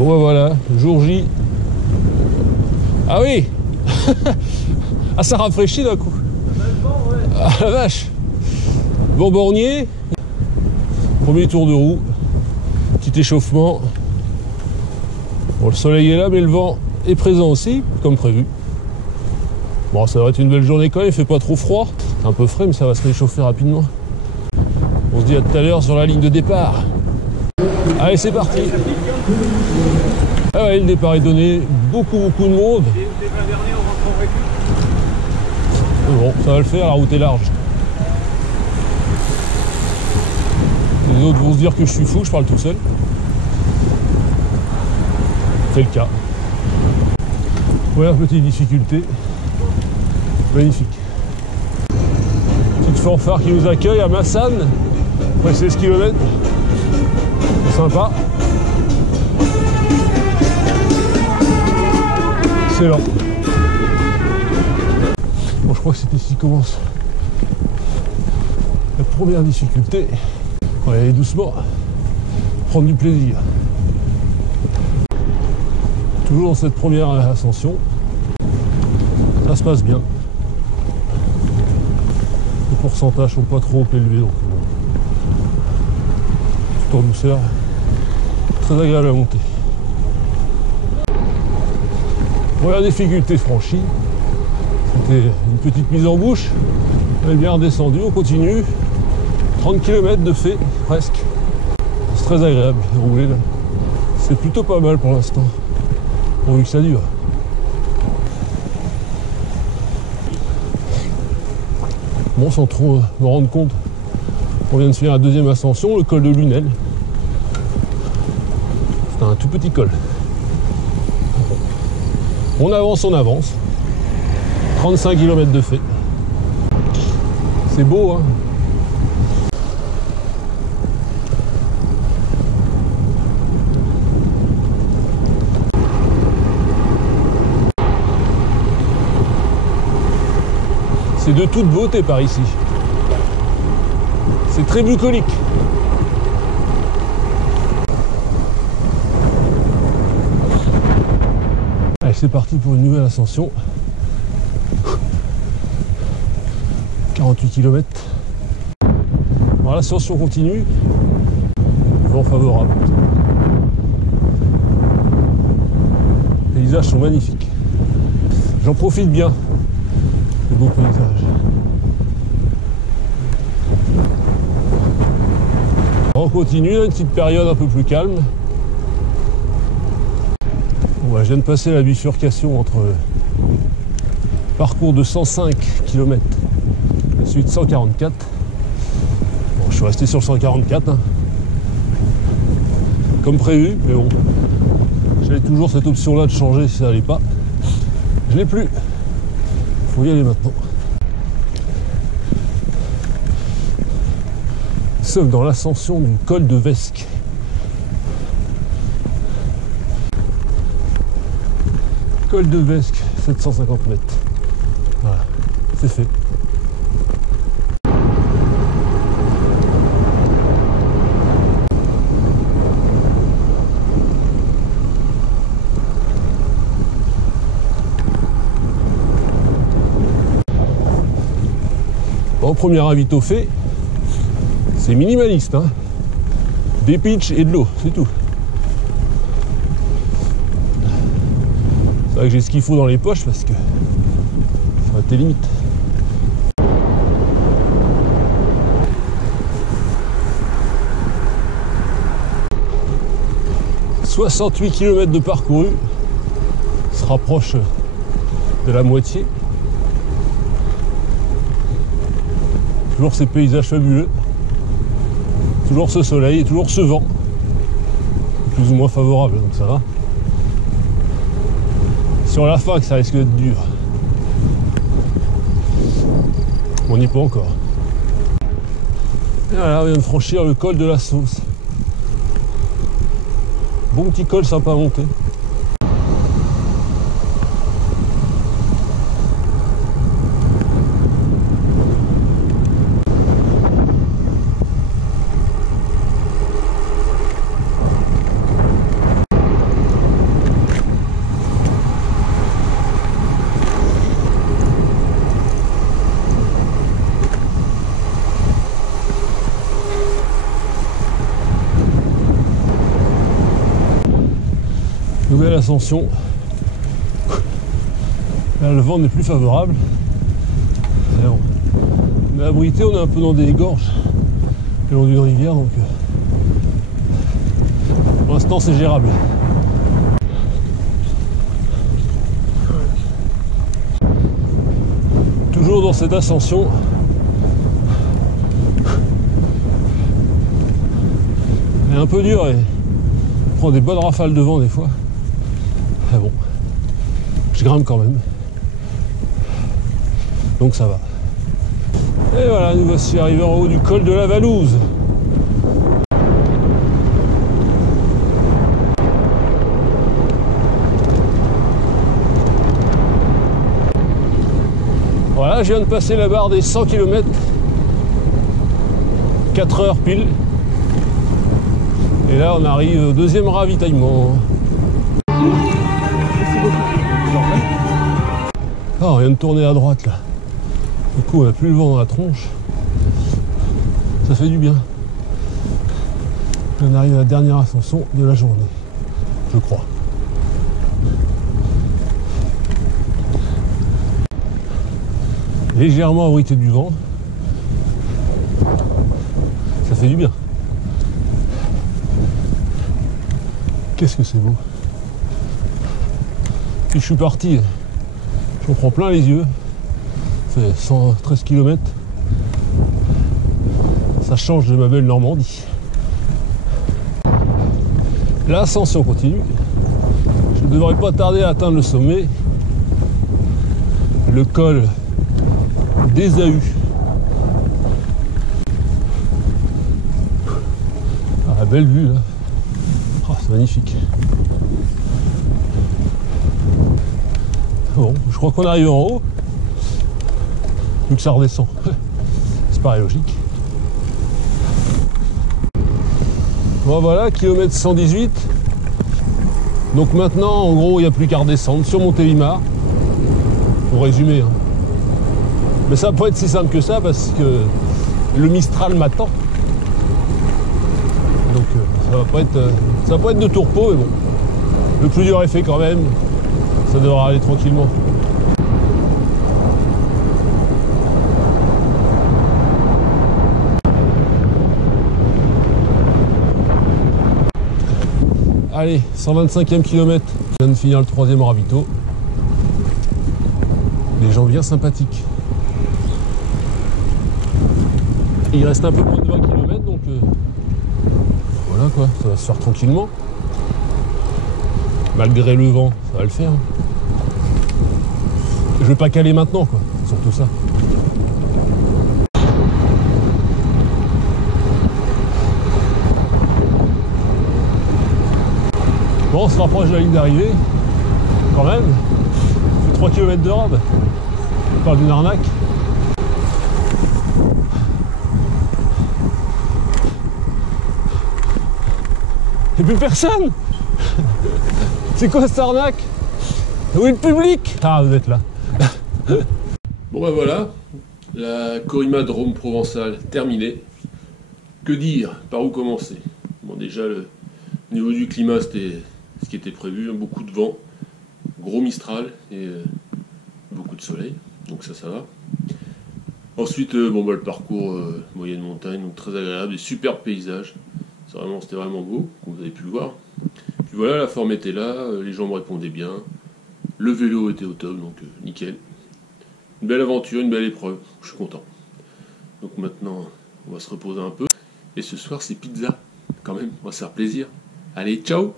Bon ben voilà, jour J. Ah oui. Ah, ça rafraîchit d'un coup. Ah la vache. Bon bornier. Premier tour de roue. Petit échauffement. Bon, le soleil est là, mais le vent est présent aussi, comme prévu. Bon, ça va être une belle journée quand même, il fait pas trop froid. C'est un peu frais, mais ça va se réchauffer rapidement. On se dit à tout à l'heure sur la ligne de départ. Allez, c'est parti. Ah ouais, le départ est donné. Beaucoup de monde. Bon, ça va le faire, la route est large. Les autres vont se dire que je suis fou, je parle tout seul. C'est le cas. Voilà, petite difficulté. Magnifique. Petite fanfare qui nous accueille à Massane. Après 16 km. C'est sympa. Excellent. Bon, je crois que c'est ici que commence la première difficulté. On va y aller doucement. Prendre du plaisir. Toujours dans cette première ascension. Ça se passe bien. Les pourcentages sont pas trop élevés, donc tout en douceur. Très agréable à monter. Première difficulté franchie. C'était une petite mise en bouche. On est bien redescendu, on continue. 30 km de fait, presque. C'est très agréable de rouler là. C'est plutôt pas mal pour l'instant. Pourvu que ça dure. Bon, sans trop me rendre compte, on vient de finir la deuxième ascension, le col de Lunel. C'est un tout petit col. On avance. 35 km de fait. C'est beau, hein? C'est de toute beauté par ici. C'est très bucolique. Allez, c'est parti pour une nouvelle ascension. 48 km. Alors l'ascension continue. Vent favorable. Les paysages sont magnifiques. J'en profite bien. De beaux paysages. On continue, une petite période un peu plus calme. Bon, bah, je viens de passer la bifurcation entre parcours de 105 km et celui de 144. Bon, je suis resté sur 144, hein, comme prévu, mais bon, j'avais toujours cette option-là de changer si ça n'allait pas. Je l'ai plus. Faut y aller maintenant. Nous sommes dans l'ascension du col de Vesques. Col de Vesques, 750 mètres. Voilà, c'est fait. Bon, premier ravito fait. C'est minimaliste, hein. Des pitchs et de l'eau, c'est tout. C'est vrai que j'ai ce qu'il faut dans les poches parce que ça va être tes limites. « 68 km de parcouru. » Se rapproche de la moitié. Toujours ces paysages fabuleux. Toujours ce soleil et toujours ce vent. Plus ou moins favorable, donc ça va. Sur la fin que ça risque d'être dur. On n'y est pas encore. Et voilà, on vient de franchir le col de la Sauce. Bon petit col sympa à monter. Belle ascension. Là, le vent n'est plus favorable. Alors, on est abrité, on est un peu dans des gorges le long d'une rivière, donc pour l'instant c'est gérable. Toujours dans cette ascension. Elle est un peu dure et on prend des bonnes rafales de vent des fois. Mais bon, je grimpe quand même. Donc ça va. Et voilà, nous voici arrivés en haut du col de la Valouse. Voilà, je viens de passer la barre des 100 km. 4 heures pile. Et là, on arrive au deuxième ravitaillement. Ah, on vient de tourner à droite là. Du coup, on n'a plus le vent dans la tronche. Ça fait du bien. On arrive à la dernière ascension de la journée, je crois. Légèrement abrité du vent. Ça fait du bien. Qu'est-ce que c'est beau. Puis je suis parti. J'en prends plein les yeux. Ça fait 113 km. Ça change de ma belle Normandie. L'ascension continue. Je ne devrais pas tarder à atteindre le sommet. Le col des Ahus. Ah, belle vue là. Oh, c'est magnifique. Bon, je crois qu'on arrive en haut. Vu que ça redescend. C'est pareil logique. Bon voilà, kilomètre 118. Donc maintenant, en gros, il n'y a plus qu'à redescendre sur Montélimar. Pour résumer. Hein. Mais ça va pas être si simple que ça parce que le Mistral m'attend. Donc ça va pas être de tourpeau, mais bon. Le plus dur est fait quand même. Ça devra aller tranquillement. Allez, 125e kilomètre. Je viens de finir le 3e ravito. Des gens bien sympathiques. Il reste un peu moins de 20 km, donc voilà quoi, ça va se faire tranquillement. Malgré le vent, ça va le faire. Je vais pas caler maintenant quoi, surtout ça. Bon, on se rapproche de la ligne d'arrivée, quand même. On fait 3 km de rade. On parle d'une arnaque. Et plus personne. C'est quoi cette arnaque? Où est le public? Ah, vous êtes là. Bon ben voilà, la Corima de Rome provençale terminée. Que dire? Par où commencer? Bon déjà, le niveau du climat, c'était ce qui était prévu. Beaucoup de vent, gros Mistral et beaucoup de soleil. Donc ça va. Ensuite, bon, bah, le parcours moyenne montagne, donc très agréable, des superbes paysages. C'était vraiment beau, comme vous avez pu le voir. Puis voilà, la forme était là, les gens me répondaient bien, le vélo était au top, donc nickel. Une belle aventure, une belle épreuve, je suis content. Donc maintenant, on va se reposer un peu. Et ce soir, c'est pizza, quand même, on va se faire plaisir. Allez, ciao!